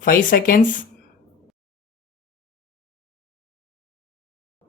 5 seconds.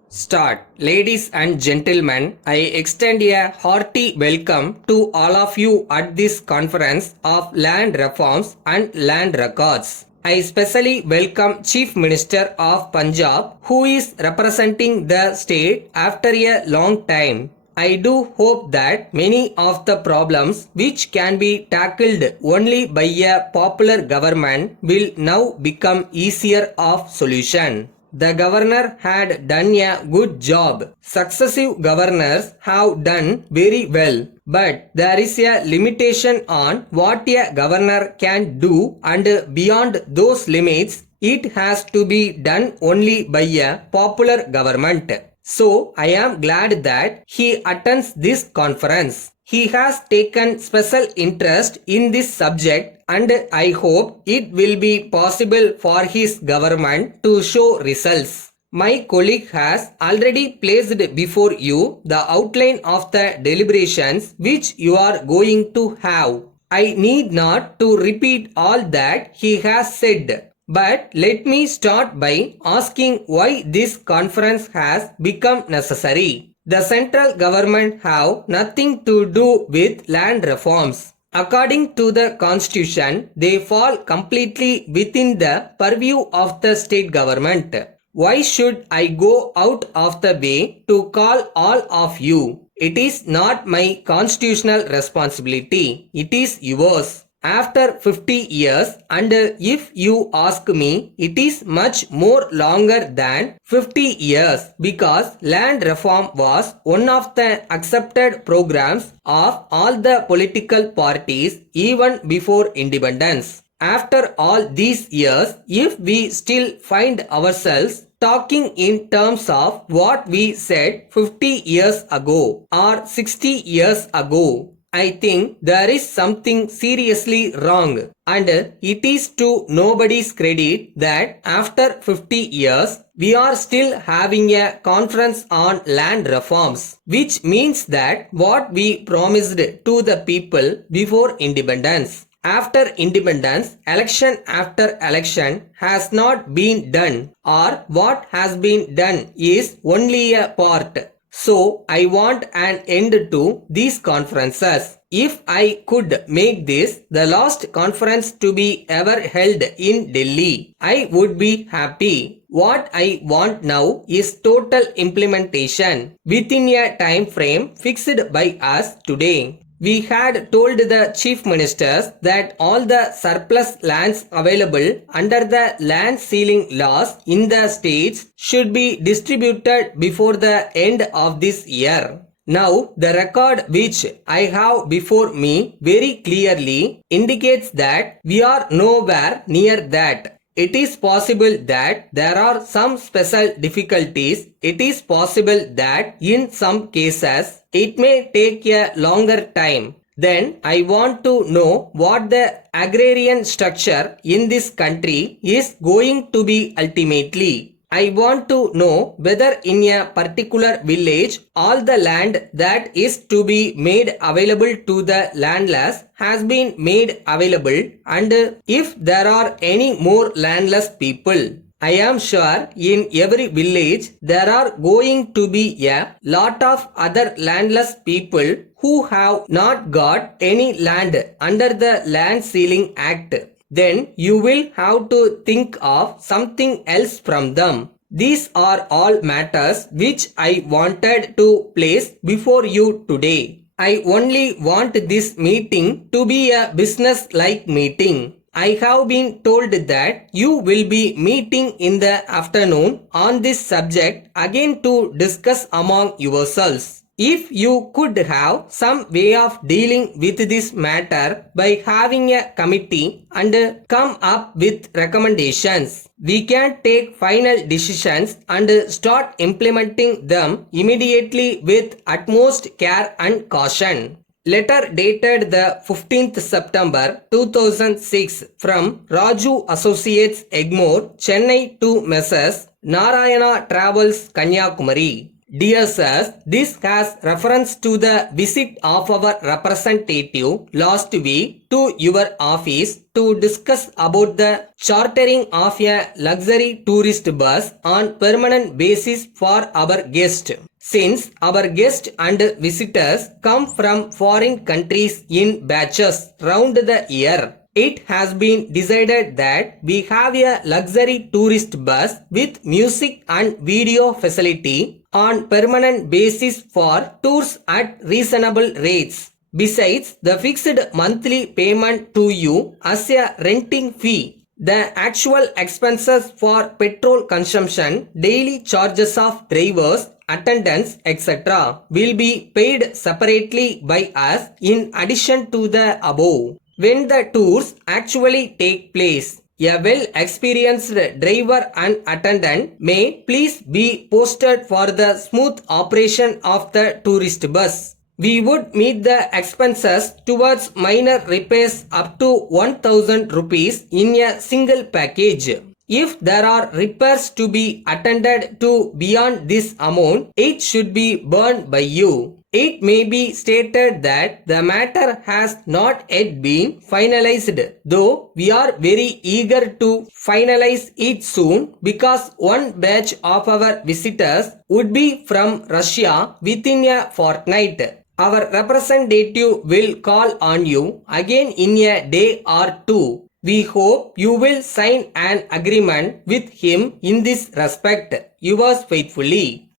Start. Ladies and gentlemen, I extend a hearty welcome to all of you at this conference of land reforms and land records. I especially welcome Chief Minister of Punjab, who is representing the state after a long time. I do hope that many of the problems which can be tackled only by a popular government will now become easier of solution. The governor had done a good job. Successive governors have done very well. But there is a limitation on what a governor can do, and beyond those limits, it has to be done only by a popular government. So I am glad that he attends this conference. He has taken special interest in this subject, and I hope it will be possible for his government to show results. My colleague has already placed before you the outline of the deliberations which you are going to have. I need not to repeat all that he has said. But let me start by asking why this conference has become necessary. The central government have nothing to do with land reforms. According to the constitution, they fall completely within the purview of the state government. Why should I go out of the way to call all of you? It is not my constitutional responsibility. It is yours. After 50 years, and if you ask me, it is much more longer than 50 years, because land reform was one of the accepted programs of all the political parties even before independence. After all these years, if we still find ourselves talking in terms of what we said 50 years ago or 60 years ago, I think there is something seriously wrong, and it is to nobody's credit that after 50 years we are still having a conference on land reforms, which means that what we promised to the people before independence, after independence, election after election has not been done, or what has been done is only a part. So I want an end to these conferences. If I could make this the last conference to be ever held in Delhi, I would be happy. What I want now is total implementation within a time frame fixed by us today. We had told the chief ministers that all the surplus lands available under the land ceiling laws in the states should be distributed before the end of this year. Now, the record which I have before me very clearly indicates that we are nowhere near that. It is possible that there are some special difficulties. It is possible that in some cases it may take a longer time. Then I want to know what the agrarian structure in this country is going to be ultimately. I want to know whether in a particular village all the land that is to be made available to the landless has been made available, and if there are any more landless people. I am sure in every village there are going to be a lot of other landless people who have not got any land under the Land Ceiling Act. Then you will have to think of something else from them. These are all matters which I wanted to place before you today. I only want this meeting to be a business-like meeting. I have been told that you will be meeting in the afternoon on this subject again to discuss among yourselves. If you could have some way of dealing with this matter by having a committee and come up with recommendations, we can take final decisions and start implementing them immediately with utmost care and caution. Letter dated the 15th September 2006 from Raju Associates Egmore, Chennai to Messrs. Narayana Travels, Kanyakumari. Dear sirs, this has reference to the visit of our representative last week to your office to discuss about the chartering of a luxury tourist bus on permanent basis for our guests. Since our guests and visitors come from foreign countries in batches round the year, it has been decided that we have a luxury tourist bus with music and video facility on permanent basis for tours at reasonable rates. Besides the fixed monthly payment to you as a renting fee, the actual expenses for petrol consumption, daily charges of drivers, attendants, etc. will be paid separately by us in addition to the above. When the tours actually take place, a well-experienced driver and attendant may please be posted for the smooth operation of the tourist bus. We would meet the expenses towards minor repairs up to 1,000 rupees in a single package. If there are repairs to be attended to beyond this amount, it should be borne by you. It may be stated that the matter has not yet been finalized, though we are very eager to finalize it soon because one batch of our visitors would be from Russia within a fortnight. Our representative will call on you again in a day or two. We hope you will sign an agreement with him in this respect. Yours faithfully.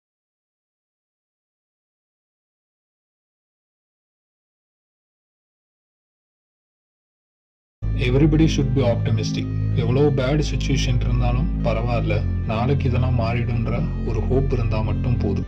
Everybody should be optimistic. எவ்வளோ bad situation இருந்தாலும் பரவாயில்ல, நாளைக்கு இதெல்லாம் மாறிடுன்ற ஒரு hope இருந்தால் மட்டும் போதும்.